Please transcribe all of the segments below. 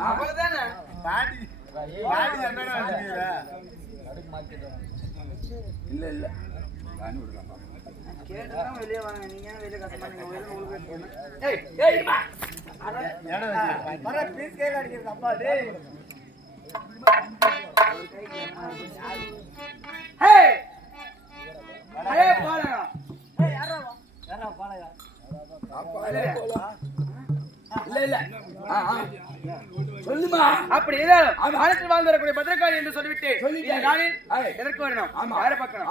அவ்வளவுதானே? கேட்டுதான் வெளியே வாங்க. நீங்க ஏன் வெளியே கஷ்டமா நீங்க வெளியே உங்களுக்கு ஏய், ஏய், வர பீஸ் அடிக்கிறது அப்பா, டேய். ஏய். ஏய், பாருங்க. ஏய், யாரா வா? இல்ல, இல்ல. சொல்லுமா? அப்படி ஏதோ வானத்தில் வாழ்ந்து வரக்கூடிய பத்திரக்காளி என்று சொல்லிவிட்டு இந்த நாளில் எதற்கு வரணும்? யாரை பார்க்கணும்?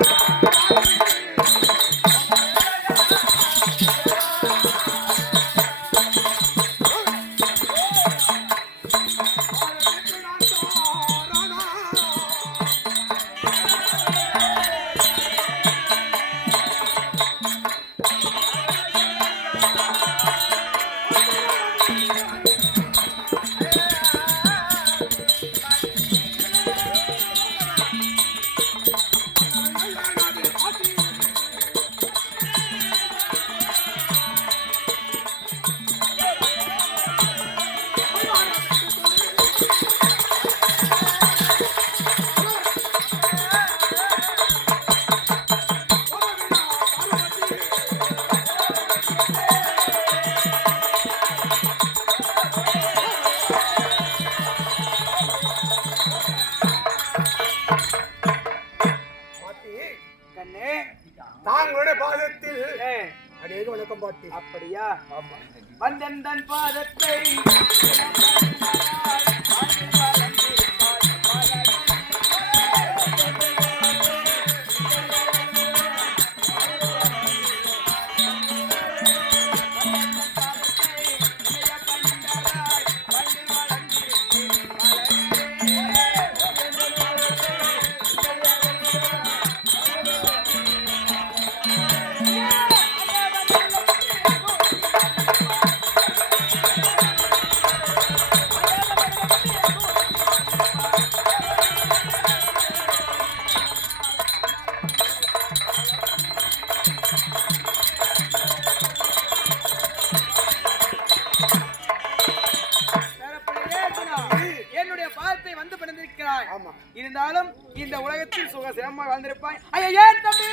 அநேக வணக்கம் பாட்டி அப்படியா? வந்தன் தன் பாதத்தை. இந்த உலகத்தில் சுக சிரமமாக வாழ்ந்திருப்பாய். ஐயா ஏன் தம்பி?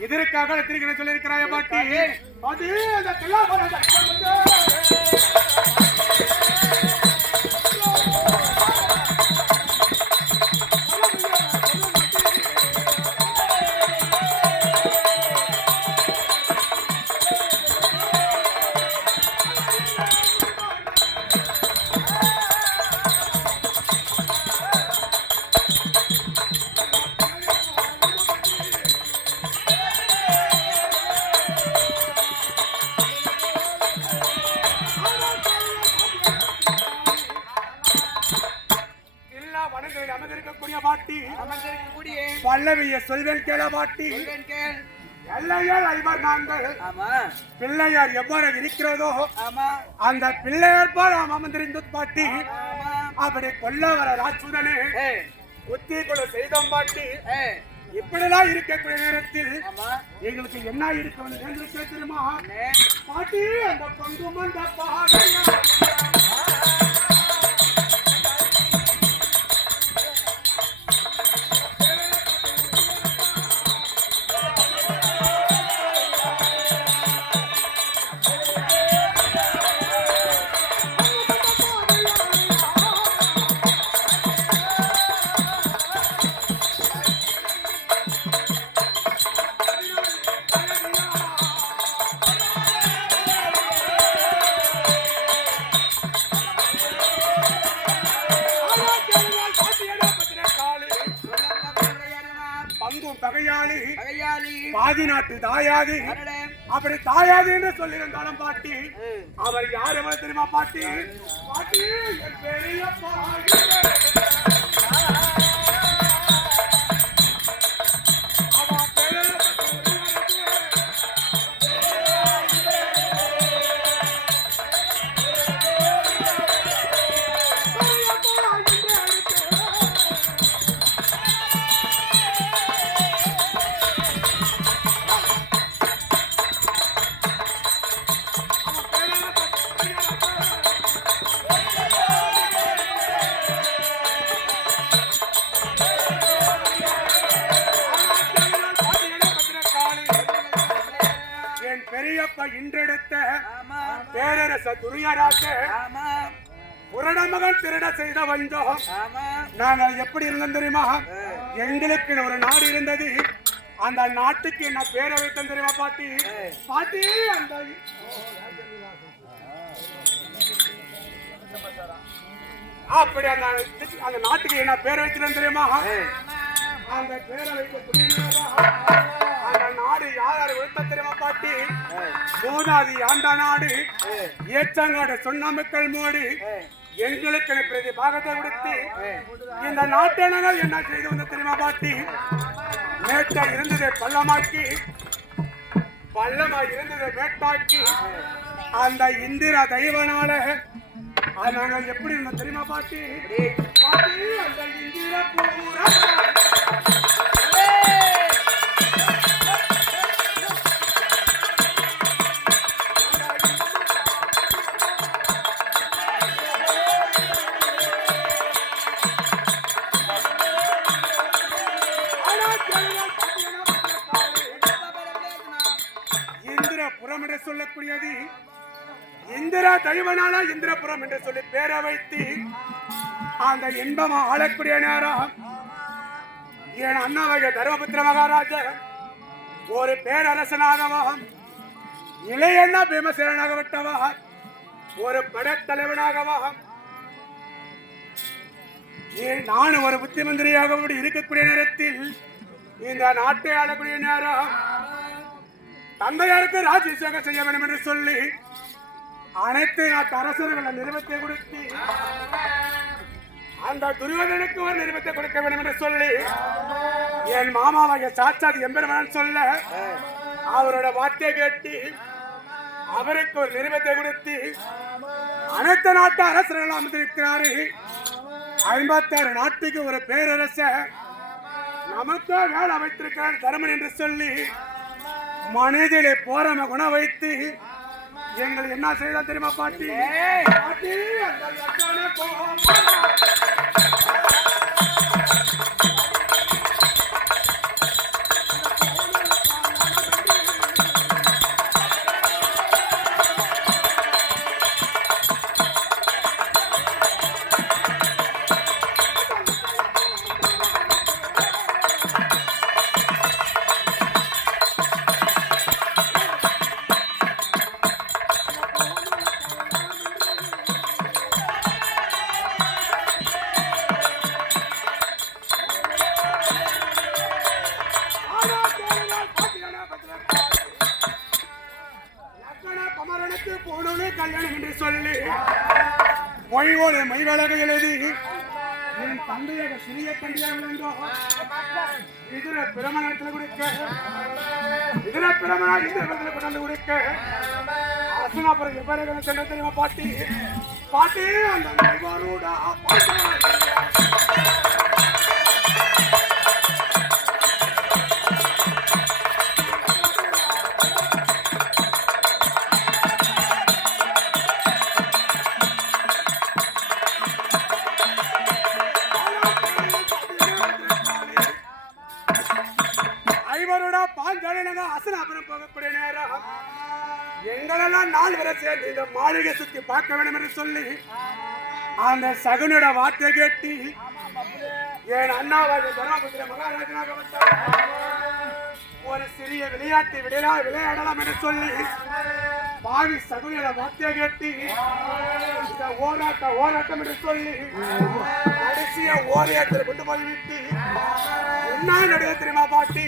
இதற்காக திருக்கிற சொல்லியிருக்கிறாய் பாட்டி? அது பல்லவிய சொல்வேன் கேள கேள். எல்லையால் ஐவர் நாங்கள். பிள்ளையார் எவ்வாறு இருக்கிறதோ அந்த பிள்ளையார் போல் அமர்ந்திருந்த பாட்டி. அப்படி கொல்ல வர ராட்சுதனே புத்தி கொலை செய்தோம் பாட்டி. இப்படிலாம் இருக்கக்கூடிய நேரத்தில் எங்களுக்கு என்ன இருக்க எங்களுக்கு தெரியுமா பாட்டி அந்த கொண்டு வந்த பாகையா தாயாதி. அப்படி தாயாது என்று சொல்லியிருந்தாலும் பாட்டி அவர் யார் எவர் தெரியுமா பாட்டி? பாட்டி பெரிய துரியராக புரட மகன் திருட செய்த வந்தோம் நாங்கள் எப்படி இருந்தோம் தெரியுமா? எங்களுக்கு ஒரு நாடு இருந்தது. அந்த நாட்டுக்கு என்ன பேரை வைத்தோம் தெரியுமா பாட்டி? பாட்டி அந்த அப்படி அந்த அந்த நாட்டுக்கு என்ன பேரை வைக்கிறோம் தெரியுமா? அந்த பேரை வைக்க புரியுமா? அந்த நாடு யார் யார் வைத்த தெரியுமா பாட்டி? மூதாதி ஆண்ட நாடு. ஏற்றங்காடு சொன்னாமக்கள் மோடு. எங்களுக்கு பிரதி பாகத்தை கொடுத்து இந்த நாட்டை நாங்கள் என்ன செய்து வந்த தெரியுமா பாட்டி? மேட்டை இருந்ததை பள்ளமாக்கி பள்ளமாய் இருந்ததை மேட்டாக்கி அந்த இந்திரா தெய்வனால நாங்கள் எப்படி இருந்தோம் தெரியுமா பாட்டி? பாட்டி அந்த இந்திர பூரா இந்திரா இந்திரபுரம் என்று சொல்லி பேரை வைத்து அந்த இன்பம் ஆளக்கூடிய நேரம். என் அண்ணாவக தர்மபுத்திர மகாராஜா ஒரு பேரரசனாகவும் இளையண்ணா பீமசேனாக விட்டவா ஒரு படைத்தலைவனாகவும். நானும் ஒரு புத்தி மந்திரியாக இருக்கக்கூடிய நேரத்தில் இந்த நாட்டை ஆளக்கூடிய நேரம். தந்தையாருக்கு ராஜ்யசேகம் செய்ய வேண்டும் என்று சொல்லி அனைத்து நாட்டு அரசர்களை நிறுவத்தை கொடுத்து அந்த துரியோதனுக்கு ஒரு நிறுவத்தை கொடுக்க வேண்டும் என்று சொல்லி என் மாமாவாகிய சாட்சாத் எம்பெருமான் சொல்ல அவரோட வார்த்தை கேட்டு அவருக்கு ஒரு நிறுவத்தை கொடுத்து அனைத்து நாட்டு அரசர்கள் அமர்ந்திருக்கிறாரு. ஐம்பத்தாறு நாட்டுக்கு ஒரு பேரரசர் நமக்கு வேலை அமைத்திருக்கிறார் தருமன் என்று சொல்லி மனதிலே போறம குணம் வைத்து எங்களை என்ன செய்தா தெரியுமா பாட்டி? பாட்டி அந்த மொழிவோடு மைவழக எழுதி என் தந்தையாக சிறிய தந்தையாக இருந்தோம் இதர பிரமணத்தில் கொடுக்க இதர பிரமணா இந்த இடத்துல கொண்டு கொடுக்க அசனாபுரம் எவ்வளவு சென்ற தெரியுமா பாட்டி? பாட்டி அந்த எங்களெல்லாம் நாலு பேரை சேர்ந்து இந்த மாளிகை சுத்தி பார்க்க வேண்டும் என்று சொல்லி அந்த சகுனோட வார்த்தை கேட்டு என் அண்ணாவாக தர்மபுத்திர மகாராஜனாக வந்தார். ஒரு சிறிய விளையாட்டு விளையா விளையாடலாம் என்று சொல்லி பாவி சகுனோட வார்த்தை கேட்டு இந்த ஓராட்ட ஓராட்டம் என்று சொல்லி கடைசிய ஓரையாட்டத்தில் கொண்டு போய் விட்டு என்ன நடுவே தெரியுமா பாட்டி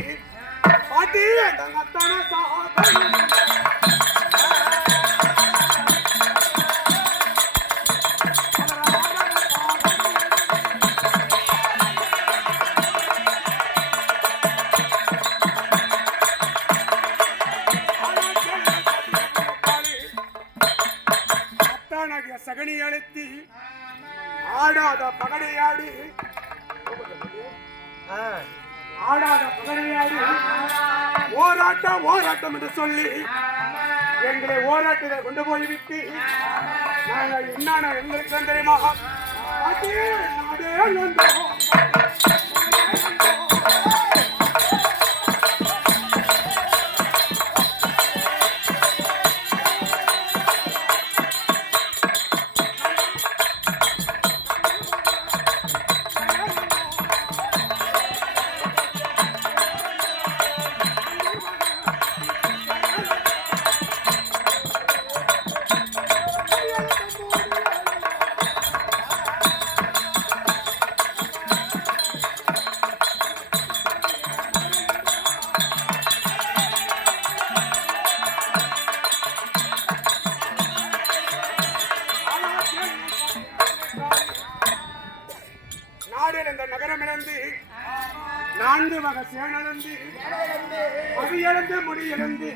ஆடாத பகடையாடி ஓராட்டம் ஓராட்டம் என்று சொல்லி எங்களை ஓராட்டத்தை கொண்டு போய்விட்டு நாங்கள் என்னென்ன எங்களுக்கு தெரியுமா அதே நாடே நொந்தோம். நான்கு வகை சேனழந்து அது இழந்து முடி இழந்து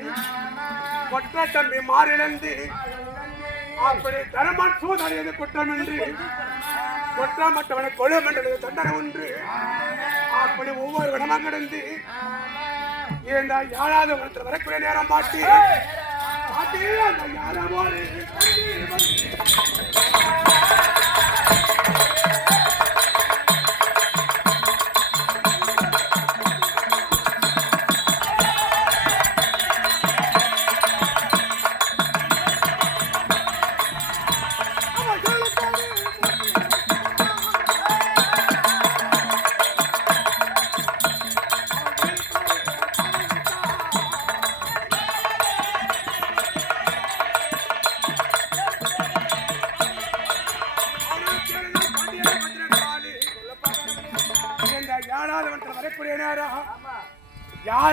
கொட்ட தம்பி மாறிழந்து அப்படி தரமான் சூதனையது குற்றம் என்று குற்றம் மற்றவனை கொழும் என்றது தண்டனை ஒன்று. அப்படி ஒவ்வொரு இடமாக கிடந்து இந்த யாராவது ஒருத்தர் வரக்கூடிய நேரம் பாட்டி பாட்டி அந்த யாராவது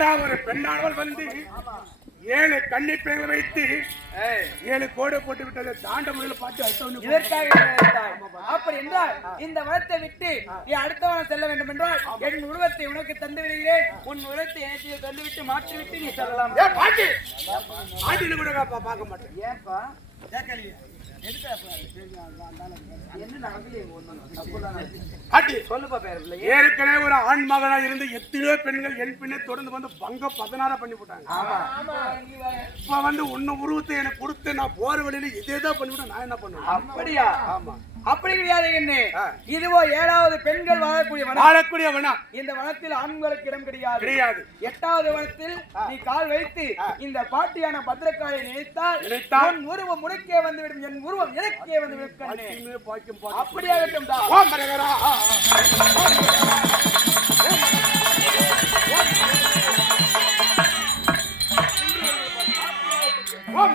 யாரா ஒரு பெண்ணானவள் வந்து ஏழு பெண்களை வைத்து ஏழு கோடை போட்டு விட்டதை தாண்ட முடியல பார்த்து அடுத்தவனு இதற்காக. அப்படி என்றால் இந்த வனத்தை விட்டு நீ அடுத்தவனம் செல்ல வேண்டும் என்றால் என் உருவத்தை உனக்கு தந்து விடுகிறேன் உன் உருவத்தை எனக்கு தந்து விட்டு மாற்றிவிட்டு நீ செல்லலாம். பாட்டி. கூட பார்க்க மாட்டேன். ஏன்பா? என்ன ஏற்கனவே ஒரு ஆண் மகனா இருந்து எத்தனையோ பெண்கள் என் பின்னே தொடர்ந்து வந்து பங்க பதினாறா பண்ணி போட்டாங்க. ஆமா. இப்ப வந்து உன்ன உருவத்தை எனக்கு கொடுத்து நான் போற வழியில இதே தான் பண்ணிவிட்டேன் நான் என்ன பண்ணுவேன்? அப்படியா? ஆமா. அப்படி கிடையாது என்ன இதுவோ ஏழாவது பெண்கள் வாழக்கூடிய வனம் வாழக்கூடிய வனம் இந்த வனத்தில் ஆண்களுக்கு இடம் கிடையாது. கிடையாது. எட்டாவது வனத்தில் நீ கால் வைத்து இந்த பாட்டியான பத்திரக்காரை நினைத்தால் நினைத்தால் என் உருவம் உனக்கே வந்துவிடும். என் உருவம் எனக்கே வந்துவிடும் அப்படியாகட்டும் தான் ஓம்